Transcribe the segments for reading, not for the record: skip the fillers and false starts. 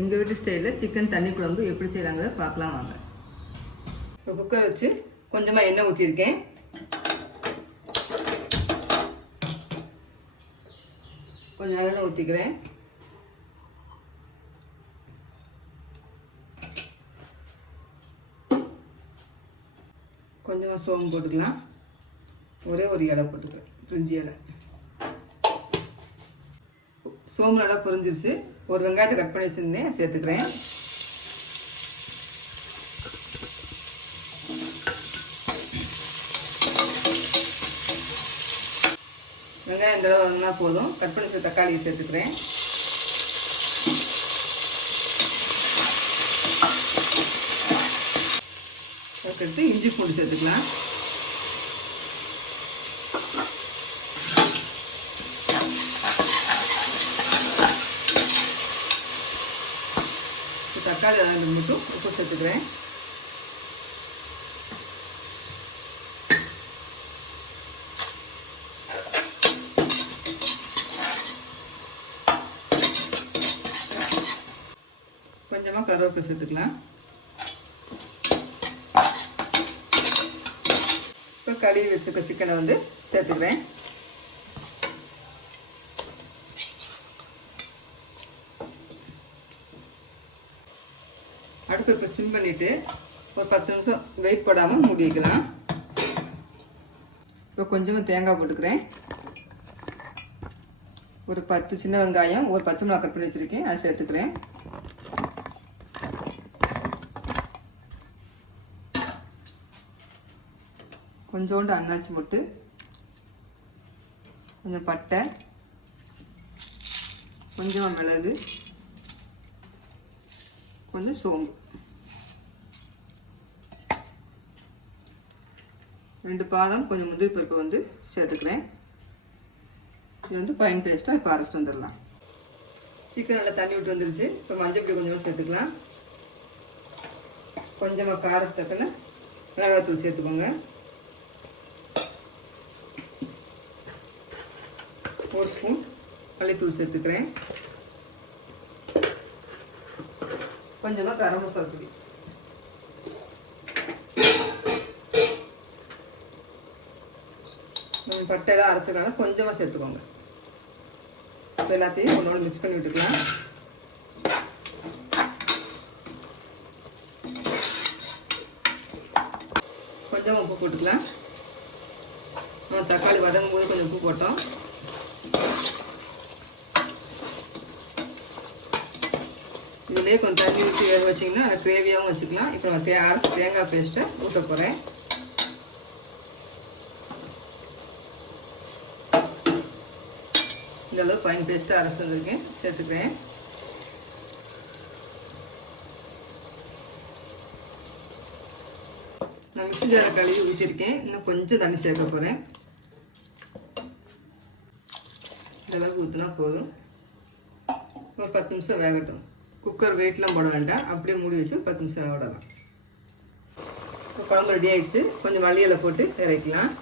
எங்கள் வீட்டு ஸ்டைலில் சிக்கன் தண்ணி குழம்பு எப்படி செய்யலாங்கிறத பார்க்கலாம் வாங்க. இப்போ குக்கர் வச்சு கொஞ்சமாக எண்ணெய் ஊற்றிருக்கேன். கொஞ்சம் நல்லெண்ணெய் ஊற்றிக்கிறேன். கொஞ்சமாக சோம்பு போட்டுக்கலாம். ஒரே ஒரு இலை போட்டுக்கிறேன், பிரிஞ்சி இலை. சோம்பு நல்லா பொரிஞ்சிருச்சு. ஒரு வெங்காயத்தை கட் பண்ணி வச்சுருந்தேன், சேர்த்துக்கிறேன். வெங்காயம் இந்த அளவு வதங்கினா போதும். கட் பண்ணி வச்ச தக்காளியை சேர்த்துக்கிறேன். அதுக்கடுத்து இஞ்சி பூண்டு சேர்த்துக்கலாம். தக்காளி அதெல்லாம் மட்டும் உப்பு சேர்த்துக்கிறேன். கொஞ்சமாக கருவேப்பிலை சேர்த்துக்கலாம். இப்போ கழுவி வச்சுக்க சிக்கனை வந்து சேர்த்துக்கிறேன். அடுப்பு இப்போ சிம் பண்ணிவிட்டு ஒரு 10 நிமிஷம் வெயிட் போடாமல் மூடி வைக்கலாம். இப்போ கொஞ்சமாக தேங்காய் போட்டுக்கிறேன். ஒரு 10 சின்ன வெங்காயம், ஒரு பச்சை மிளகாய் கட் பண்ணி வச்சுருக்கேன், அதை சேர்த்துக்கிறேன். கொஞ்சோண்டு அன்னாச்சி மொட்டு, கொஞ்சம் பட்டை, கொஞ்சமாக மிளகு, கொஞ்சம் சோம்பு, 2 பாதம், கொஞ்சம் முந்திரி பருப்பு வந்து சேர்த்துக்கிறேன். இது வந்து ஃபைன் பேஸ்ட்டாக இப்போ அரைச்சிட்டு வந்துடலாம். சிக்கன் நல்லா தண்ணி விட்டு வந்துருச்சு. இப்போ மஞ்சள் பொடி கொஞ்சமாக சேர்த்துக்கலாம். கொஞ்சமாக காரத்தக்கன மிளகாத்தூள் சேர்த்துக்கோங்க. 1 ஸ்பூன் மல்லித்தூள் சேர்த்துக்கிறேன். கொஞ்சமாக கரம் மசாலா பொடி, பட்டையெல்லாம் அரைச்சிக்கலாம், கொஞ்சமாக சேர்த்துக்கோங்க. இப்போ எல்லாத்தையும் ஒன்றோடு மிக்ஸ் பண்ணி விட்டுக்கலாம். கொஞ்சமாக உப்பு போட்டுக்கலாம். நம்ம தக்காளி வதங்கும் போது கொஞ்சம் உப்பு போட்டோம். இதுலேயே கொஞ்சம் தண்ணி ஊற்றி வேக வச்சிங்கன்னா அதை கிரேவியாகவும் வச்சுக்கலாம். இப்போ நம்ம அரைச்சி தேங்காய் பேஸ்ட்டை ஊற்ற போகிறேன். இந்த அளவு ஃபைன் பேஸ்ட்டாக அரைச்சிட்டு வந்திருக்கேன், சேர்த்துக்கிறேன். நான் மிக்ஸி ஜாரில் கழுவி ஊற்றிருக்கேன். இன்னும் கொஞ்சம் தண்ணி சேர்க்க போகிறேன். இந்த அளவுக்கு ஊற்றினா போதும். ஒரு 10 நிமிஷம் வேகட்டும். குக்கர் வெயிட்லாம் போட வேண்டாம், அப்படியே மூடி வச்சு 10 நிமிஷம் விடலாம். இப்போ குழம்பு ரெடி ஆகிடுச்சு. கொஞ்சம் மல்லி இலை போட்டு இறக்கலாம்.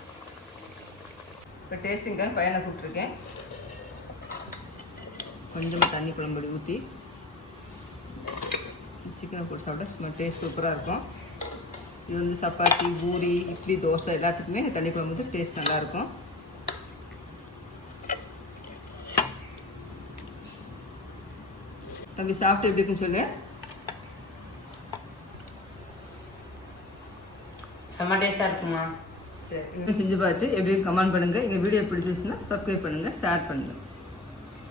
இப்போ டேஸ்டிங்காக பையனை கூப்பிட்ருக்கேன். கொஞ்சமாக தண்ணி குழம்பு ஊற்றி சிக்கனை போட்டு சாப்பிட்டா டேஸ்ட் சூப்பராக இருக்கும். இது வந்து சப்பாத்தி, பூரி, இட்லி, தோசை எல்லாத்துக்குமே தண்ணி குழம்பு வந்து டேஸ்ட் நல்லாயிருக்கும். தம்பி சாப்பிட்டு எப்படி இருக்குன்னு சொல்லு. செம்ம டேஸ்டாக இருக்குமா? சரி, செஞ்சு பார்த்து எப்படி கமெண்ட் பண்ணுங்கள். எங்கள் வீடியோ பிடிச்சிச்சுன்னா சப்ஸ்கிரைப் பண்ணுங்கள், ஷேர் பண்ணுங்கள்.